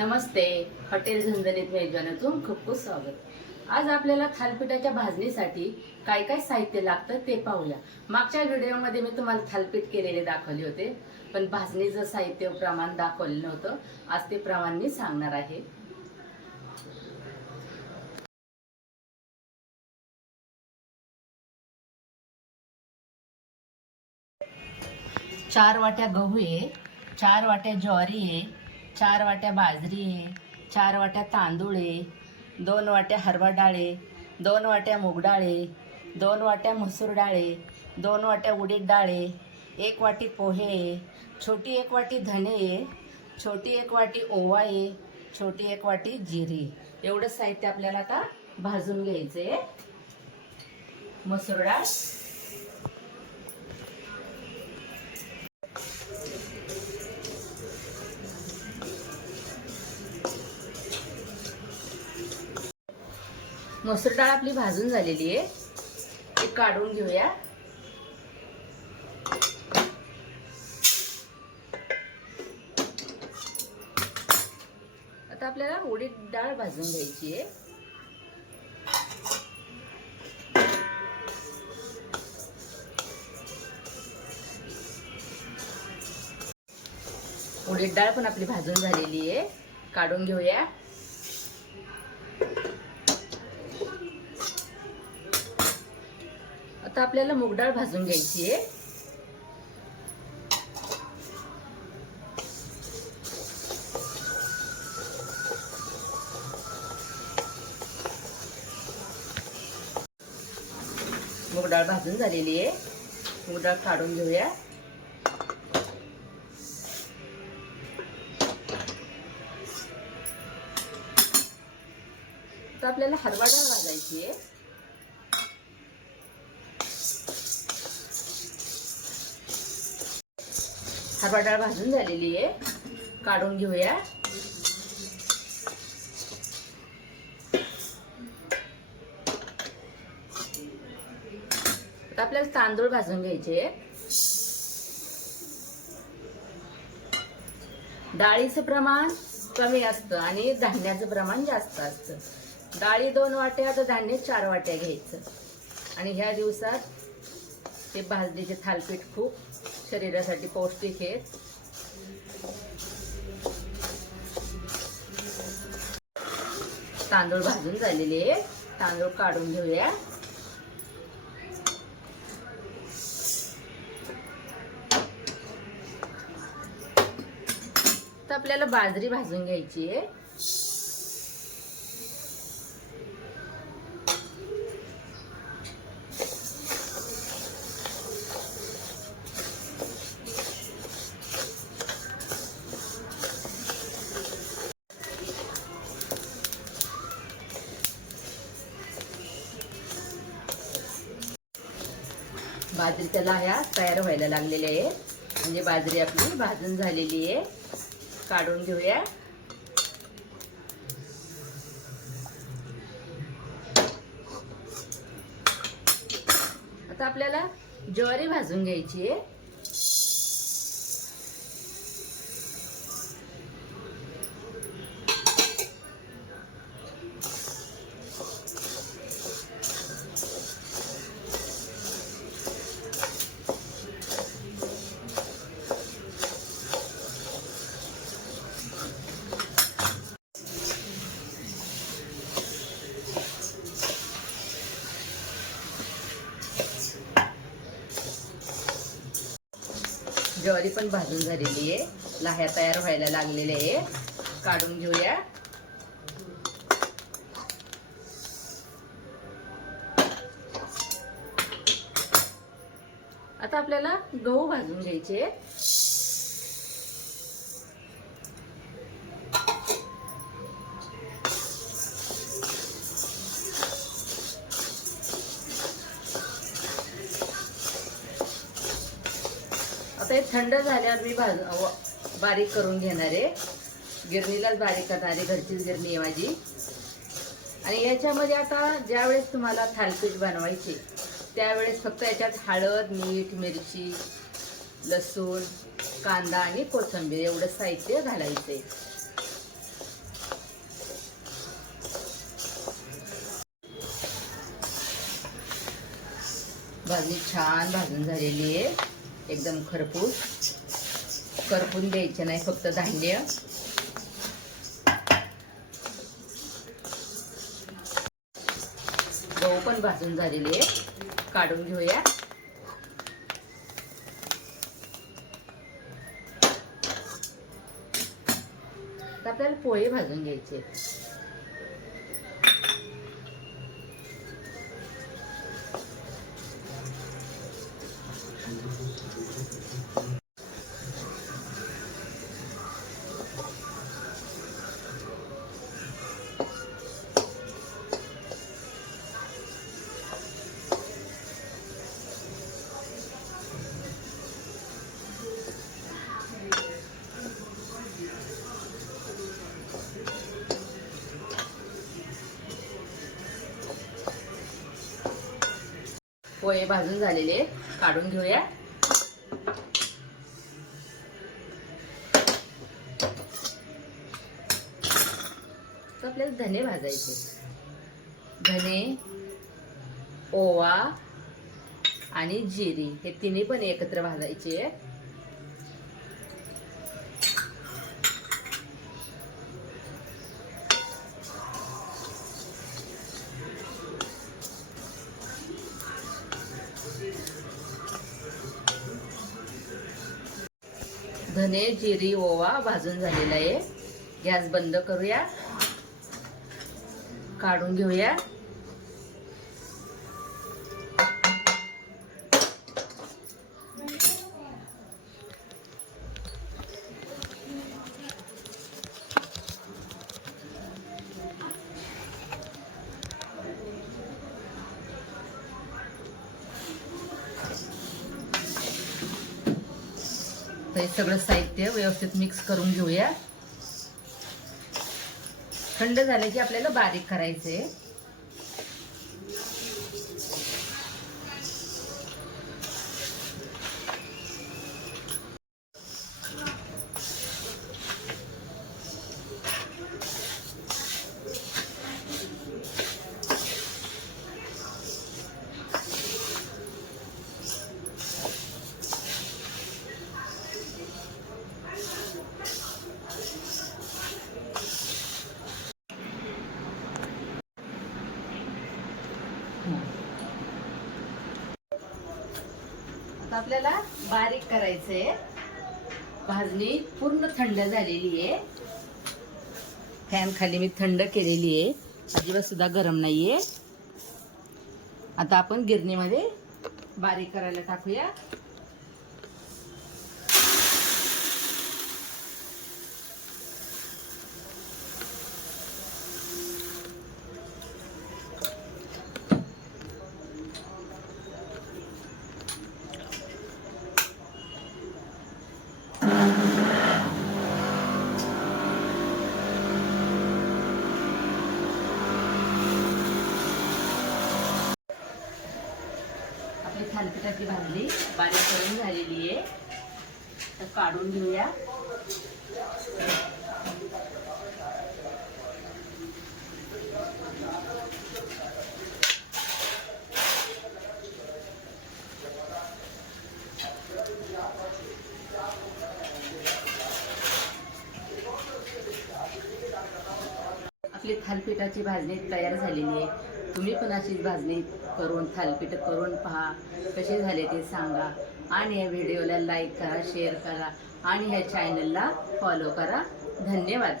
नमस्ते. Hotel झंझणीत मेजवानातून खूप खूप स्वागत. आज आपल्याला थालपीठाच्या भाजणीसाठी काय काय साहित्य लागतं ते पाहूया. मागच्या व्हिडिओमध्ये मी तुम्हाला थालपीठ केलेले दाखवले होते पण भाजणीचं साहित्य प्रमाण दाखवलं नव्हतं. आज ते प्रमाण मी सांगणार आहे. चार वाट्या गहू आहे चार वाट्या ज्वारी आहे चार वाट्या बाजरी आहे चार वाट्या तांदूळ आहे दोन वाट्या हरभरा डाळ आहे दोन वाट्या मूग डाळ आहे दोन वाट्या मसूर डाळ आहे दोन वाट्या उडीद डाळ आहे एक वाटी पोहे आहे छोटी एक वाटी धने आहे छोटी एक वाटी ओवा आहे छोटी एक वाटी जिरी एवढं साहित्य आपल्याला आता भाजून घ्यायचं आहे मसूर डाळ. मसूर डाळ आपली भाजून झालेली आहे. ती काढून घेऊया. आता आपल्याला उडीद डाळ भाजून घ्यायची आहे. उडीद डाळ पण आपली भाजून झालेली आहे. काढून घेऊया. आता आपल्याला मूग डाळ भाजून घ्यायची आहे. मूग डाळ भाजून झालेली आहे. मूग डाळ काढून घेऊया. तर आपल्याला हरवा डाळ भाजायची आहे. हरभरा डाळ भाजून झालेली आहे. काढून घेऊया. आता आपल्याला तांदूळ भाजून घ्यायचे डाळीचं प्रमाण कमी असतं आणि धान्याचं प्रमाण जास्त असतं. डाळी दोन वाट्या तर धान्य चार वाट्या घ्यायचं. आणि ह्या दिवसात ते भाजणीचे थालपीठ खूप शरीरासाठी पौष्टिक आहे तांदूळ भाजून झालेले आहे तांदूळ काढून घेऊया. तर आपल्याला बाजरी भाजून घ्यायची आहे. बाजरीच्या लाह्या तयार व्हायला लागलेल्या आहे. म्हणजे बाजरी आपली भाजून झालेली आहे. काढून घेऊया. आता आपल्याला ज्वारी भाजून घ्यायची आहे. ज्वारी पण भाजून झालेली आहे. लाह्या तयार व्हायला लागलेल्या आहे. काढून घेऊया. आता आपल्याला गहू भाजून घ्यायचे आता हे थंड झाल्यावर मी भाज बारीक करून घेणार आहे. गिरणीलाच बारीक करणार आहे घरचीच गिरणी आहे माझी. आणि याच्यामध्ये आता ज्यावेळेस तुम्हाला थालपीठ बनवायचे त्यावेळेस फक्त याच्यात हळद मीठ मिरची लसूण कांदा आणि कोथिंबीर एवढं साहित्य घालायचं आहे भाजी छान भाजून झालेली आहे. एकदम खरपूस. करपून द्यायचे नाही फक्त धान्य. गहू पण भाजून झालेले आहे काढून घेऊया. आपल्याला पोहे भाजून घ्यायचे पोहे भाजून झालेले काढून घेऊया. तर आपल्याला धने भाजायचे धने ओवा आणि जिरी हे तिन्ही पण एकत्र भाजायचे धने जिरी ओवा भाजून झालेला आहे. गॅस बंद करूया. काढून घेऊया. हे सगळं साहित्य व्यवस्थित मिक्स करून घेऊया. थंड झालं की आपल्याला बारीक करायचे आता आपल्याला बारीक करायचंय. भाजणी पूर्ण थंड झालेली आहे. फॅन खाली मी थंड केलेली आहे. अजिबात सुद्धा गरम नाहीये. आता आपण गिरणीमध्ये बारीक करायला टाकूया. आपली थालपिठाची भाजली बारीक करून झालेली आहे. तर काढून घेऊया. आपली थालपिठाची भाजणी तयार झालेली आहे. तुम्ही पण अशीच भाजणी करून थालपीठ करून पहा कसे झाले ते सांगा. आणि या व्हिडिओला लाईक करा शेअर करा आणि ह्या चॅनलला फॉलो करा. धन्यवाद.